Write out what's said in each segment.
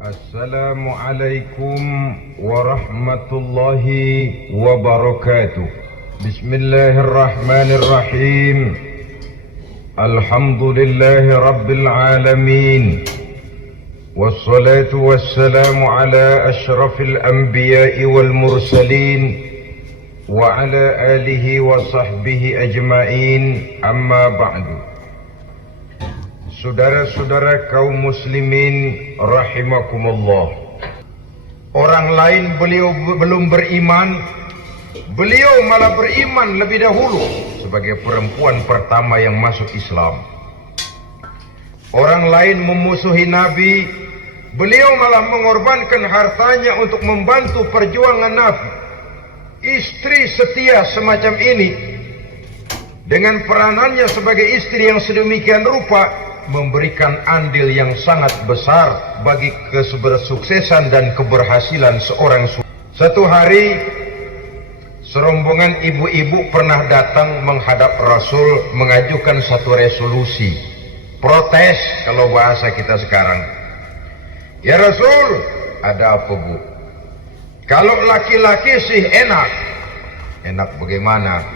Assalamualaikum warahmatullahi wabarakatuh. Bismillahirrahmanirrahim. Alhamdulillahi rabbil alamin. Wassalatu wassalamu ala ashrafil anbiya'i wal mursalin wa ala alihi wa sahbihi ajma'in. Amma ba'du. Saudara-saudara kaum muslimin rahimakumullah. Orang lain beliau belum beriman, beliau malah beriman lebih dahulu sebagai perempuan pertama yang masuk Islam. Orang lain memusuhi Nabi, beliau malah mengorbankan hartanya untuk membantu perjuangan Nabi. Istri setia semacam ini dengan peranannya sebagai istri yang sedemikian rupa memberikan andil yang sangat besar bagi kesuksesan dan keberhasilan seorang suami. Satu hari serombongan ibu-ibu pernah datang menghadap Rasul mengajukan satu resolusi, protes kalau bahasa kita sekarang. Ya Rasul, ada apa bu? Kalau laki-laki sih enak. Enak bagaimana?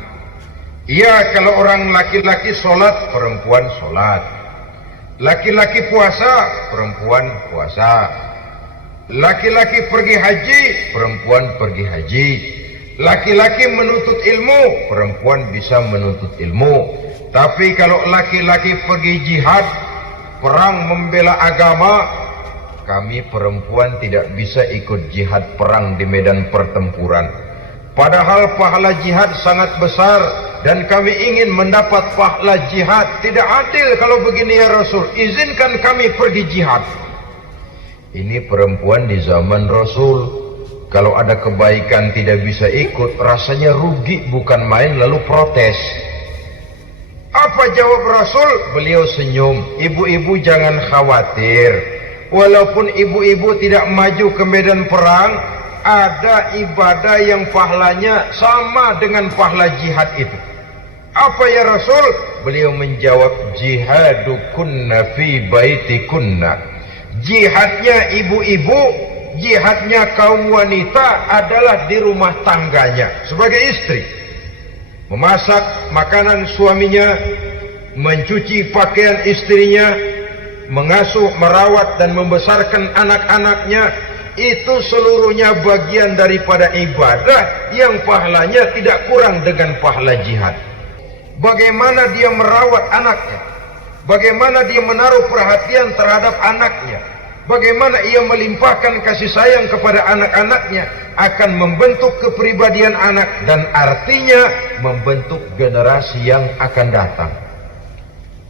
Iya, kalau orang laki-laki sholat, perempuan sholat. Laki-laki puasa, perempuan puasa. Laki-laki pergi haji, perempuan pergi haji. Laki-laki menuntut ilmu, perempuan bisa menuntut ilmu. Tapi kalau laki-laki pergi jihad, perang membela agama, kami perempuan tidak bisa ikut jihad perang di medan pertempuran. Padahal pahala jihad sangat besar dan kami ingin mendapat pahala jihad. Tidak adil kalau begini ya Rasul, izinkan kami pergi jihad. Ini perempuan di zaman Rasul, kalau ada kebaikan tidak bisa ikut, rasanya rugi bukan main, lalu protes. Apa jawab Rasul? Beliau senyum. Ibu-ibu jangan khawatir, walaupun ibu-ibu tidak maju ke medan perang, ada ibadah yang pahalanya sama dengan pahala jihad itu. Apa ya Rasul? Beliau menjawab, jihadukunna fi baitikunna. Jihadnya ibu-ibu, jihadnya kaum wanita adalah di rumah tangganya sebagai istri. Memasak makanan suaminya, mencuci pakaian istrinya, mengasuh, merawat dan membesarkan anak-anaknya. Itu seluruhnya bagian daripada ibadah yang pahalanya tidak kurang dengan pahala jihad. Bagaimana dia merawat anaknya, bagaimana dia menaruh perhatian terhadap anaknya, bagaimana ia melimpahkan kasih sayang kepada anak-anaknya, akan membentuk kepribadian anak dan artinya membentuk generasi yang akan datang.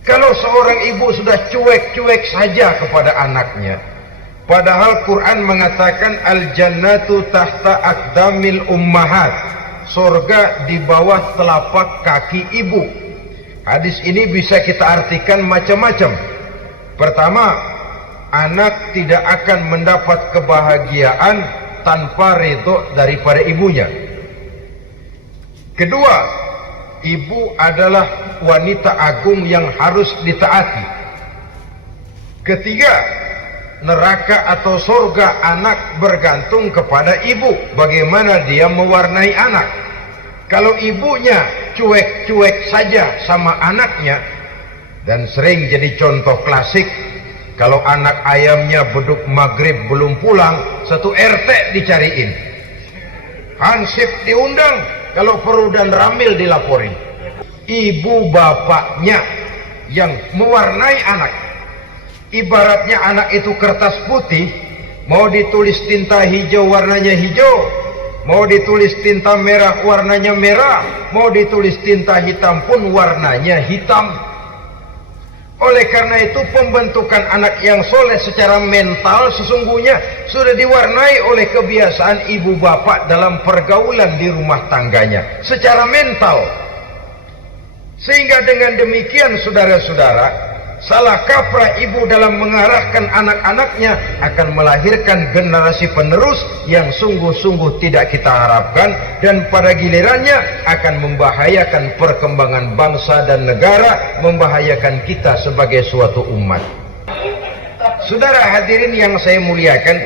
Kalau seorang ibu sudah cuek-cuek saja kepada anaknya, padahal Quran mengatakan al-jannatu tahta aqdamil ummahat, surga di bawah telapak kaki ibu. Hadis ini bisa kita artikan macam-macam. Pertama, anak tidak akan mendapat kebahagiaan tanpa ridho daripada ibunya. Kedua, ibu adalah wanita agung yang harus ditaati. Ketiga, neraka atau surga anak bergantung kepada ibu, bagaimana dia mewarnai anak. Kalau ibunya cuek-cuek saja sama anaknya, dan sering jadi contoh klasik, kalau anak ayamnya beduk maghrib belum pulang, satu RT dicariin, hansip diundang, kalau perlu dan ramil dilaporin. Ibu bapaknya yang mewarnai anak. Ibaratnya anak itu kertas putih, mau ditulis tinta hijau warnanya hijau, mau ditulis tinta merah warnanya merah, mau ditulis tinta hitam pun warnanya hitam. Oleh karena itu pembentukan anak yang soleh secara mental sesungguhnya sudah diwarnai oleh kebiasaan ibu bapak dalam pergaulan di rumah tangganya secara mental. Sehingga dengan demikian saudara-saudara, salah kaprah ibu dalam mengarahkan anak-anaknya akan melahirkan generasi penerus yang sungguh-sungguh tidak kita harapkan, dan pada gilirannya akan membahayakan perkembangan bangsa dan negara, membahayakan kita sebagai suatu umat. Saudara hadirin yang saya muliakan,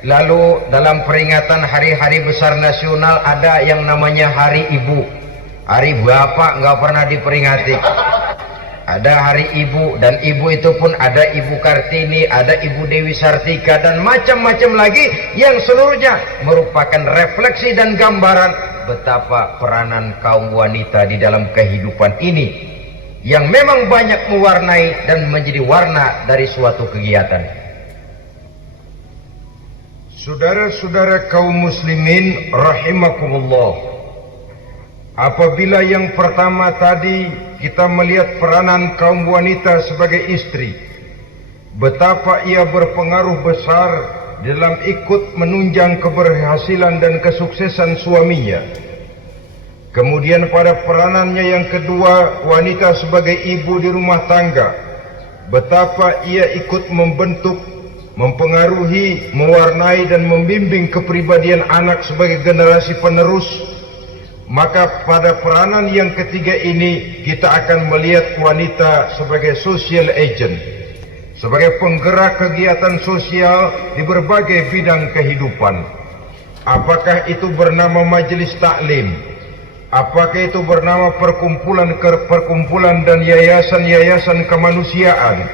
lalu dalam peringatan hari-hari besar nasional ada yang namanya Hari Ibu. Hari Bapak nggak pernah diperingati. Ada Hari Ibu, dan ibu itu pun ada Ibu Kartini, ada Ibu Dewi Sartika, dan macam-macam lagi yang seluruhnya merupakan refleksi dan gambaran betapa peranan kaum wanita di dalam kehidupan ini yang memang banyak mewarnai dan menjadi warna dari suatu kegiatan. Saudara-saudara kaum muslimin rahimakumullah, apabila yang pertama tadi kita melihat peranan kaum wanita sebagai istri, betapa ia berpengaruh besar dalam ikut menunjang keberhasilan dan kesuksesan suaminya. Kemudian pada peranannya yang kedua, wanita sebagai ibu di rumah tangga, betapa ia ikut membentuk, mempengaruhi, mewarnai dan membimbing kepribadian anak sebagai generasi penerus. Maka pada peranan yang ketiga ini kita akan melihat wanita sebagai social agent, sebagai penggerak kegiatan sosial di berbagai bidang kehidupan. Apakah itu bernama majelis taklim, apakah itu bernama perkumpulan dan yayasan-yayasan kemanusiaan,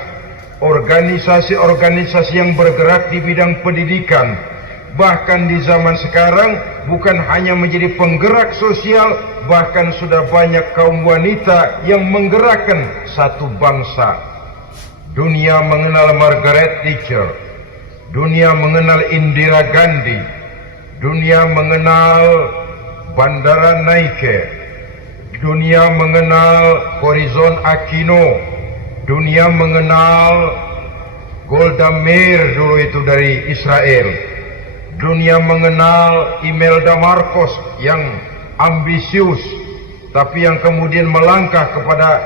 organisasi-organisasi yang bergerak di bidang pendidikan, bahkan di zaman sekarang bukan hanya menjadi penggerak sosial, bahkan sudah banyak kaum wanita yang menggerakkan satu bangsa. Dunia mengenal Margaret Thatcher, dunia mengenal Indira Gandhi, dunia mengenal Bandara Naike, dunia mengenal Corazon Aquino, dunia mengenal Golda Meir dulu itu dari Israel. Dunia mengenal Imelda Marcos yang ambisius, tapi yang kemudian melangkah kepada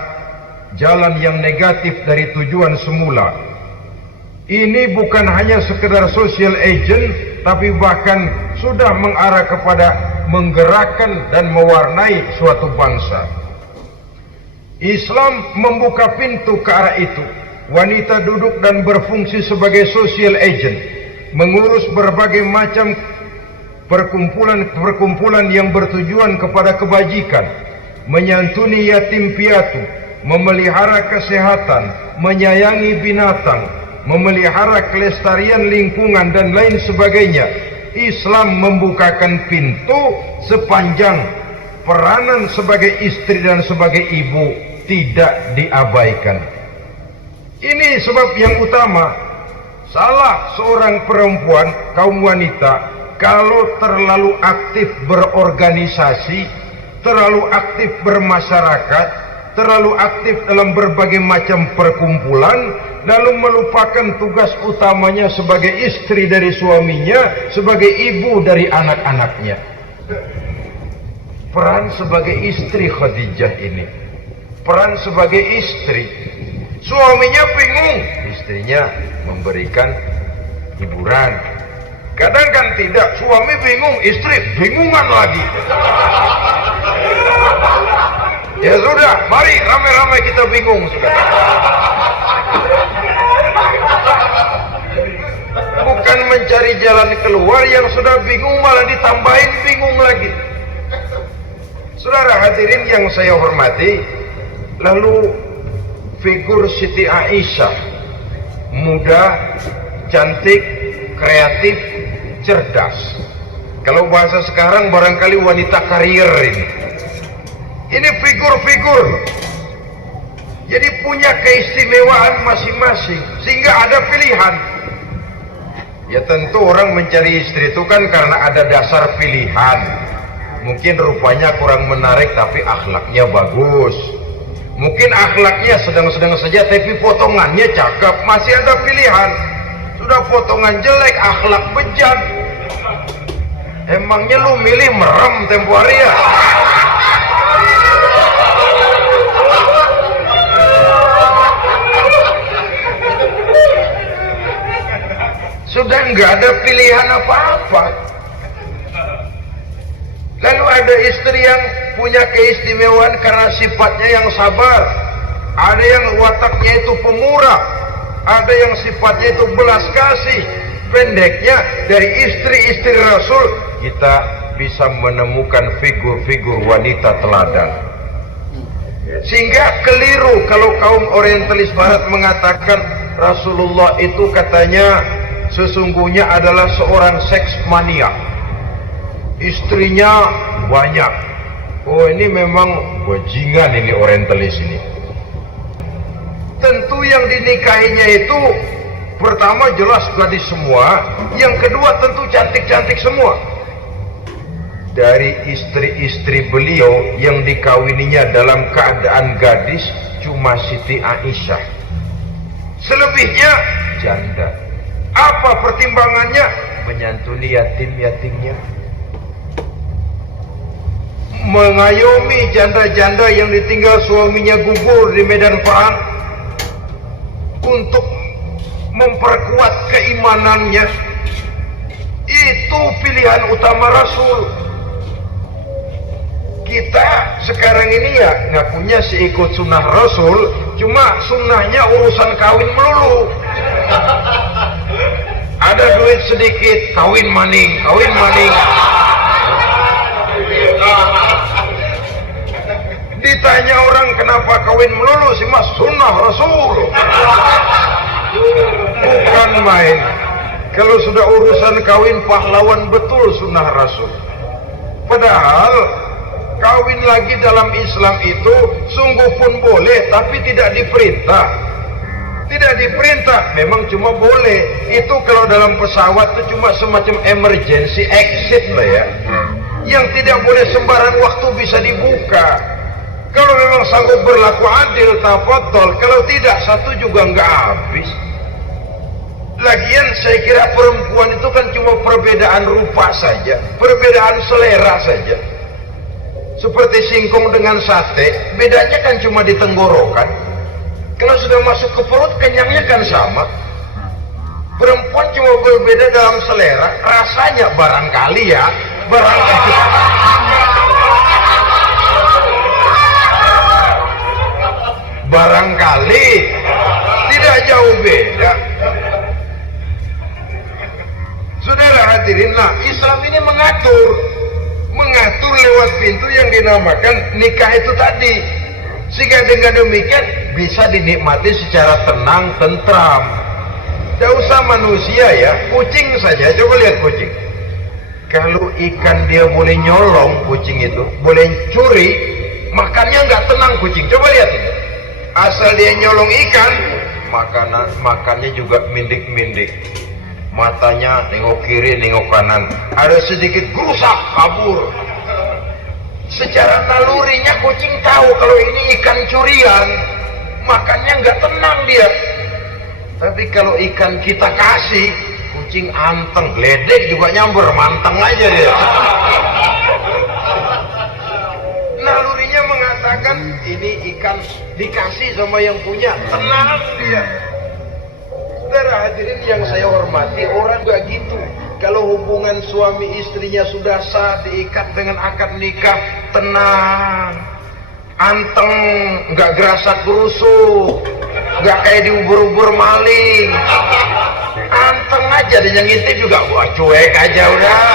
jalan yang negatif dari tujuan semula. Ini bukan hanya sekedar social agent, tapi bahkan sudah mengarah kepada menggerakkan dan mewarnai suatu bangsa. Islam membuka pintu ke arah itu. Wanita duduk dan berfungsi sebagai social agent, mengurus berbagai macam perkumpulan yang bertujuan kepada kebajikan, menyantuni yatim piatu, memelihara kesehatan, menyayangi binatang, memelihara kelestarian lingkungan dan lain sebagainya. Islam membukakan pintu sepanjang peranan sebagai istri dan sebagai ibu tidak diabaikan. Ini sebab yang utama. Salah seorang perempuan, kaum wanita, kalau terlalu aktif berorganisasi, terlalu aktif bermasyarakat, terlalu aktif dalam berbagai macam perkumpulan, lalu melupakan tugas utamanya sebagai istri dari suaminya, sebagai ibu dari anak-anaknya. Peran sebagai istri Khadijah ini, peran sebagai istri, suaminya bingung, istrinya memberikan hiburan. Kadang kan tidak, suami bingung, istri bingungan lagi. Ya sudah, mari ramai-ramai kita bingung sekarang. Bukan mencari jalan keluar, yang sudah bingung malah ditambahin bingung lagi. Saudara hadirin yang saya hormati, lalu figur Siti Aisyah, muda, cantik, kreatif, cerdas. Kalau bahasa sekarang barangkali wanita karier ini. Ini figur-figur. Jadi punya keistimewaan masing-masing, sehingga ada pilihan. Ya tentu orang mencari istri itu kan karena ada dasar pilihan. Mungkin rupanya kurang menarik tapi akhlaknya bagus. Mungkin akhlaknya sedang-sedang saja tapi potongannya cakep, masih ada pilihan. Sudah potongan jelek, akhlak bejat, emangnya lu milih merem tempo hari ya? Sudah nggak ada pilihan apa-apa. Lalu ada istri yang punya keistimewaan karena sifatnya yang sabar, ada yang wataknya itu pemurah, ada yang sifatnya itu belas kasih. Pendeknya, dari istri-istri Rasul kita bisa menemukan figur-figur wanita teladan. Sehingga keliru kalau kaum orientalis barat mengatakan Rasulullah itu katanya sesungguhnya adalah seorang seks mania, istrinya banyak. Oh, ini memang bajingan ini orientalis ini. Tentu yang dinikahinya itu pertama jelas gadis semua, yang kedua tentu cantik-cantik semua. Dari istri-istri beliau yang dikawininya dalam keadaan gadis cuma Siti Aisyah. Selebihnya janda. Apa pertimbangannya? Menyantuni yatim-yatimnya, mengayomi janda-janda yang ditinggal suaminya gugur di medan perang, untuk memperkuat keimanannya. Itu pilihan utama Rasul. Kita sekarang ini ya ngakunya si ikut sunnah Rasul, cuma sunnahnya urusan kawin melulu. Ada duit sedikit, kawin maning, kawin maning. Ditanya orang kenapa kawin melulu, sih mas sunnah Rasul. Bukan main. Kalau sudah urusan kawin pahlawan betul sunnah Rasul. Padahal kawin lagi dalam Islam itu sungguh pun boleh, tapi tidak diperintah. Tidak diperintah, memang cuma boleh. Itu kalau dalam pesawat itu cuma semacam emergency exit lah ya. Yang tidak boleh sembarang waktu bisa dibuka. Kalau memang sanggup berlaku adil, tafadhol. Kalau tidak, satu juga nggak habis. Lagian saya kira perempuan itu kan cuma perbedaan rupa saja, perbedaan selera saja. Seperti singkong dengan sate, bedanya kan cuma di tenggorokan. Kalau sudah masuk ke perut, kenyangnya kan sama. Perempuan cuma berbeda dalam selera, rasanya barangkali ya, barangkali. Barangkali tidak jauh beda. Saudara hadirin, nah Islam ini mengatur lewat pintu yang dinamakan nikah itu tadi, sehingga dengan demikian bisa dinikmati secara tenang, tentram. Tidak usah manusia ya, kucing saja, coba lihat kucing. Kalau ikan dia boleh nyolong, kucing itu boleh curi, makannya nggak tenang kucing. Coba lihat ini. Asal dia nyolong ikan, makannya juga mindik-mindik. Matanya nengok kiri, nengok kanan. Ada sedikit gerusak, kabur. Secara nalurinya kucing tahu kalau ini ikan curian, makannya nggak tenang dia. Tapi kalau ikan kita kasih, kucing anteng, geledek juga nyamber, manteng aja dia. Nalurinya mengatakan ini ikan dikasih sama yang punya, tenang dia. Saudara hadirin yang saya hormati, orang gak gitu. Kalau hubungan suami istrinya sudah sah, diikat dengan akad nikah, tenang, anteng, gak gerasak gerusuk, gak kayak diubur-ubur maling, anteng aja. Dan yang ngintip juga wah cuek aja udah.